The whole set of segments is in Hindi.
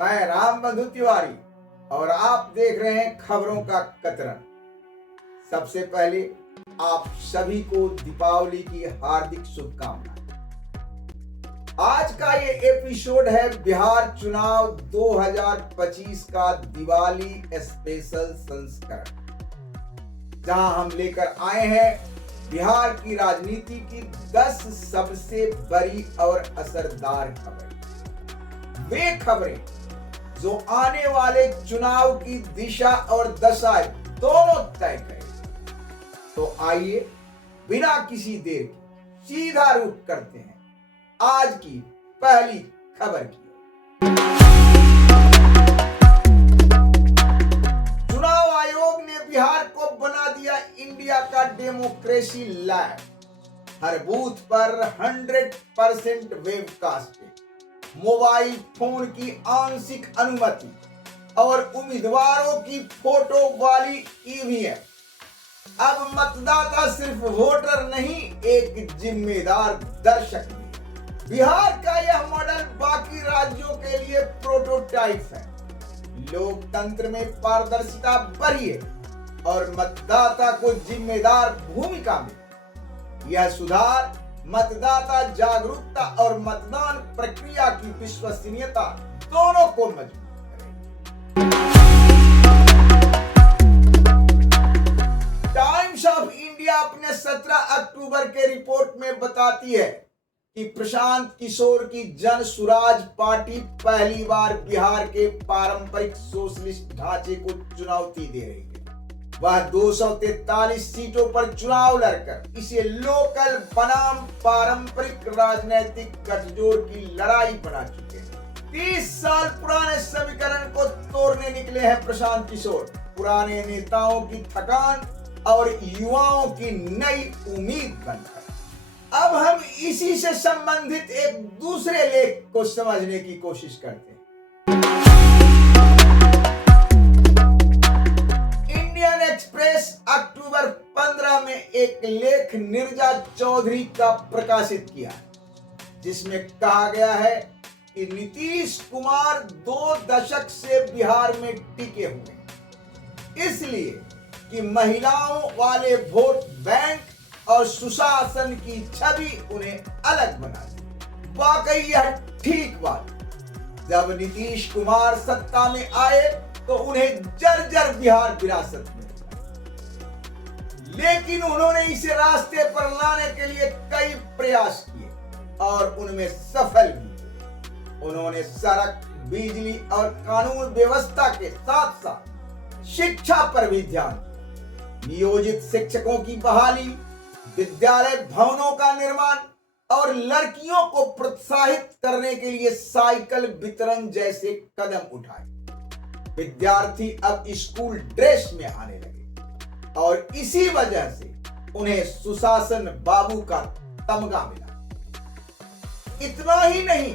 मैं राम बंधु तिवारी और आप देख रहे हैं खबरों का कतरन। सबसे पहले आप सभी को दीपावली की हार्दिक शुभकामनाएं। आज का ये एपिसोड है बिहार चुनाव 2025 का दिवाली स्पेशल संस्करण, जहां हम लेकर आए हैं बिहार की राजनीति की 10 सबसे बड़ी और असरदार खबरें। वे खबरें जो आने वाले चुनाव की दिशा और दशा दोनों तय करें। तो आइए बिना किसी देर के सीधा रुख करते हैं आज की पहली खबर की। चुनाव आयोग ने बिहार को बना दिया इंडिया का डेमोक्रेसी लैब। हर बूथ पर 100% वेबकास्टिंग, मोबाइल फोन की आंशिक अनुमति और उम्मीदवारों की फोटो वाली ईवीएम। अब मतदाता सिर्फ वोटर नहीं, एक जिम्मेदार दर्शक भी। बिहार का यह मॉडल बाकी राज्यों के लिए प्रोटोटाइप है। लोकतंत्र में पारदर्शिता बढ़ी है और मतदाता को जिम्मेदार भूमिका में। यह सुधार मतदाता जागरूकता और मतदान प्रक्रिया की विश्वसनीयता दोनों को मजबूत करेगी। टाइम्स ऑफ इंडिया अपने 17 अक्टूबर के रिपोर्ट में बताती है कि प्रशांत किशोर की जन सुराज पार्टी पहली बार बिहार के पारंपरिक सोशलिस्ट ढांचे को चुनौती दे रही है। वह 243 सीटों पर चुनाव लड़कर इसे लोकल बनाम पारंपरिक राजनीतिक गठजोड़ की लड़ाई बना चुके हैं। 30 साल पुराने समीकरण को तोड़ने निकले हैं प्रशांत किशोर। पुराने नेताओं की थकान और युवाओं की नई उम्मीद बनकर। अब हम इसी से संबंधित एक दूसरे लेख को समझने की कोशिश करते हैं। एक्सप्रेस अक्टूबर 15 में एक लेख नीरजा चौधरी का प्रकाशित किया, जिसमें कहा गया है कि नीतीश कुमार 2 दशक से बिहार में टिके हुए, इसलिए कि महिलाओं वाले वोट बैंक और सुशासन की छवि उन्हें अलग बना दी। वाकई यह ठीक बात। जब नीतीश कुमार सत्ता में आए तो उन्हें जर्जर बिहार विरासत में, लेकिन उन्होंने इसे रास्ते पर लाने के लिए कई प्रयास किए और उनमें सफल भी। उन्होंने सड़क, बिजली और कानून व्यवस्था के साथ साथ शिक्षा पर भी ध्यान दिया। नियोजित शिक्षकों की बहाली, विद्यालय भवनों का निर्माण और लड़कियों को प्रोत्साहित करने के लिए साइकिल वितरण जैसे कदम उठाए। विद्यार्थी अब स्कूल ड्रेस में आने लगे और इसी वजह से उन्हें सुशासन बाबू का तमगा मिला। इतना ही नहीं,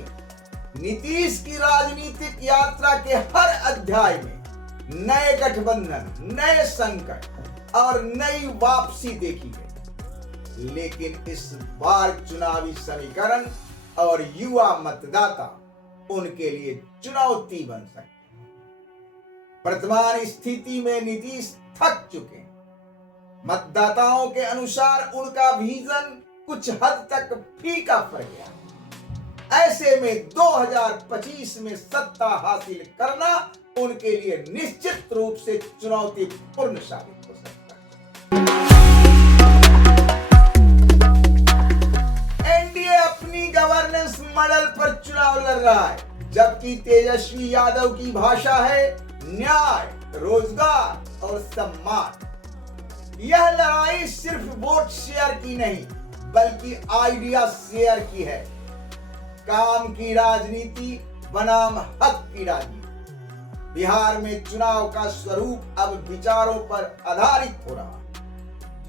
नीतीश की राजनीतिक यात्रा के हर अध्याय में नए गठबंधन, नए संकट और नई वापसी देखी गई। लेकिन इस बार चुनावी समीकरण और युवा मतदाता उनके लिए चुनौती बन सकते हैं। वर्तमान स्थिति में नीतीश थक चुके हैं। मतदाताओं के अनुसार उनका विजन कुछ हद तक फीका पड़ गया। ऐसे में 2025 में सत्ता हासिल करना उनके लिए निश्चित रूप से चुनौतीपूर्ण साबित हो सकता है। एनडीए अपनी गवर्नेंस मॉडल पर चुनाव लड़ रहा है, जबकि तेजस्वी यादव की भाषा है न्याय, रोजगार और सम्मान। यह लड़ाई सिर्फ वोट शेयर की नहीं, बल्कि आइडिया शेयर की है। काम की राजनीति बनाम हक की राजनीति। बिहार में चुनाव का स्वरूप अब विचारों पर आधारित हो रहा है,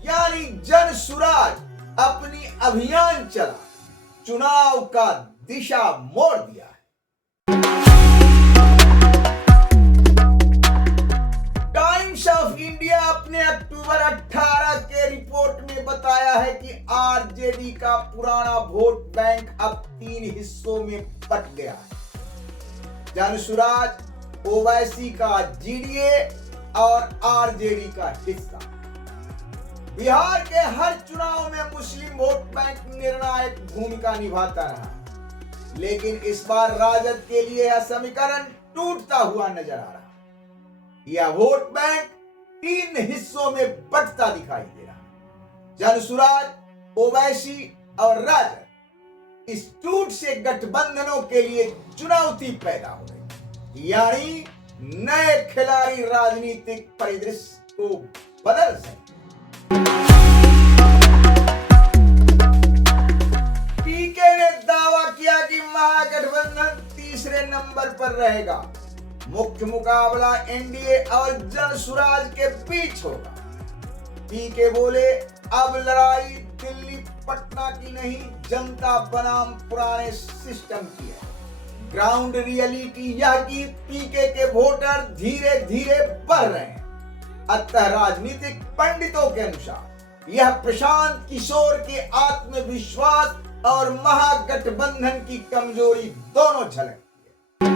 यानी जन सुराज अपनी अभियान चला, चुनाव का दिशा मोड़ दिया है। टाइम्स ऑफ इंडिया अपने अक्टूबर 18 के रिपोर्ट में बताया है कि आरजेडी का पुराना वोट बैंक अब 3 हिस्सों में बट गया है। जनसुराज ओवैसी का जीडीए और आरजेडी का हिस्सा। बिहार के हर चुनाव में मुस्लिम वोट बैंक निर्णायक भूमिका निभाता रहा, लेकिन इस बार राजद के लिए यह समीकरण टूटता हुआ नजर आ रहा। यह वोट बैंक 3 हिस्सों में बंटता दिखाई दे रहा। जनसुराज, ओवैसी और राजद, इस टूट से गठबंधनों के लिए चुनौती पैदा हो रही, यानी नए खिलाड़ी राजनीतिक परिदृश्य को बदल सकते। पीके ने दावा किया कि महागठबंधन तीसरे नंबर पर रहेगा। मुख्य मुकाबला एनडीए और जनसुराज के बीच होगा। पीके बोले, अब लड़ाई दिल्ली पटना की नहीं, जनता बनाम पुराने सिस्टम की है। ग्राउंड रियलिटी यह कि पीके के वोटर धीरे धीरे बढ़ रहे हैं। अतः राजनीतिक पंडितों के अनुसार यह प्रशांत किशोर के आत्मविश्वास और महागठबंधन की कमजोरी दोनों झलकती है।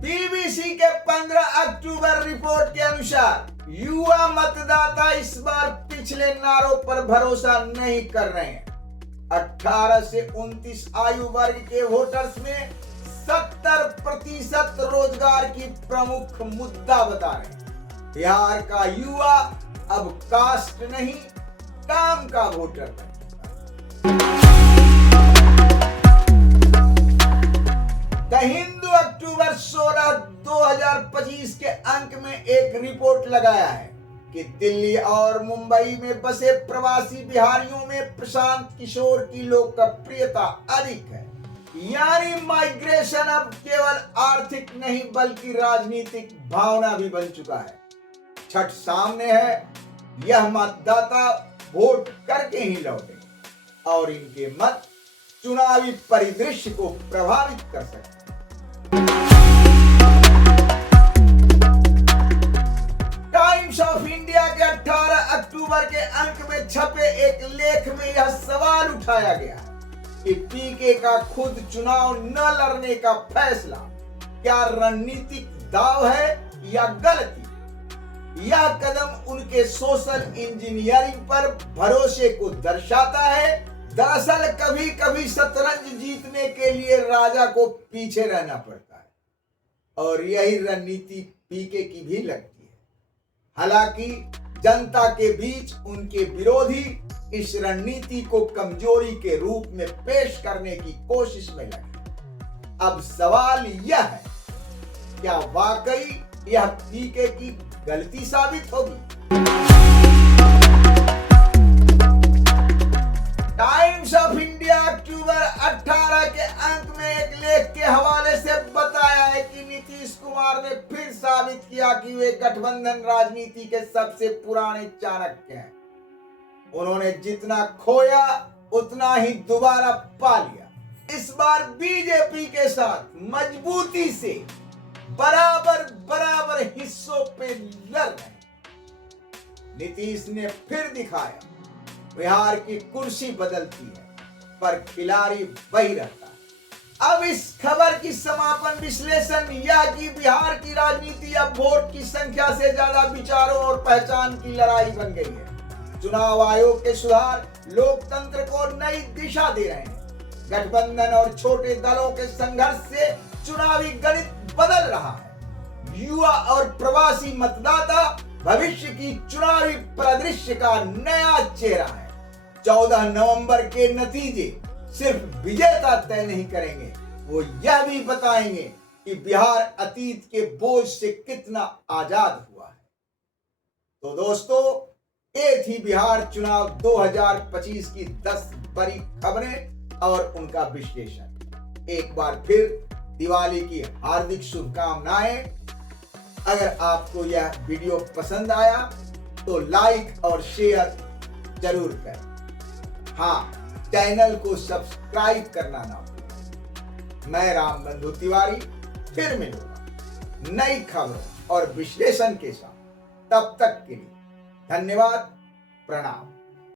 बीबीसी के 15 अक्टूबर रिपोर्ट के अनुसार युवा मतदाता इस बार पिछले नारों पर भरोसा नहीं कर रहे हैं। 18 से 29 आयु वर्ग के वोटर्स में 70% रोजगार की प्रमुख मुद्दा बता रहे हैं। बिहार का युवा अब कास्ट नहीं, काम का वोटर है। द हिंदू अक्टूबर 16, 2025 के अंक में एक रिपोर्ट लगाया है कि दिल्ली और मुंबई में बसे प्रवासी बिहारियों में प्रशांत किशोर की लोकप्रियता अधिक है। यानी माइग्रेशन अब केवल आर्थिक नहीं बल्कि राजनीतिक भावना भी बन चुका है। छठ सामने है, यह मतदाता वोट करके ही लौटे और इनके मत चुनावी परिदृश्य को प्रभावित कर सकते हैं। टाइम्स ऑफ इंडिया के 18 अक्टूबर के अंक में छपे एक लेख में यह सवाल उठाया गया कि पीके का खुद चुनाव न लड़ने का फैसला क्या रणनीतिक दाव है या गलती। यह कदम उनके सोशल इंजीनियरिंग पर भरोसे को दर्शाता है। दरअसल कभी कभी शतरंज जीतने के लिए राजा को पीछे रहना पड़ता है और यही रणनीति पीके की भी लगती है। हालांकि जनता के बीच उनके विरोधी इस रणनीति को कमजोरी के रूप में पेश करने की कोशिश में लगे। अब सवाल यह है, क्या वाकई यह पीके की गलती साबित होगी? टाइम्स ऑफ इंडिया अक्टूबर 18 के अंक में एक लेख के हवाले से बताया है कि नीतीश कुमार ने फिर साबित किया कि वे गठबंधन राजनीति के सबसे पुराने चाणक्य हैं। उन्होंने जितना खोया उतना ही दोबारा पा लिया। इस बार बीजेपी के साथ मजबूती से बराबर हिस्सों पे लड़ रहे हैं। नीतीश ने फिर दिखाया बिहार की कुर्सी बदलती है पर खिलाड़ी वही रहता है। अब इस खबर की समापन विश्लेषण यह कि बिहार की राजनीति अब वोट की संख्या से ज्यादा विचारों और पहचान की लड़ाई बन गई है। चुनाव आयोग के सुधार लोकतंत्र को नई दिशा दे रहे हैं। गठबंधन और छोटे दलों के संघर्ष से चुनावी गणित बदल रहा है। युवा और प्रवासी मतदाता भविष्य की चुनावी परिदृश्य का नया चेहरा है। 14 नवंबर के नतीजे सिर्फ विजेता तय नहीं करेंगे, वो यह भी बताएंगे कि बिहार अतीत के बोझ से कितना आजाद हुआ है। तो दोस्तों, ये थी बिहार चुनाव 2025 की 10 बड़ी खबरें और उनका विश्लेषण। एक बार फिर दिवाली की हार्दिक शुभकामनाएं। अगर आपको यह वीडियो पसंद आया तो लाइक और शेयर जरूर करें। हाँ, चैनल को सब्सक्राइब करना ना भूलें। मैं रामबंधु तिवारी फिर मिलूंगा नई खबरों और विश्लेषण के साथ। तब तक के लिए धन्यवाद, प्रणाम।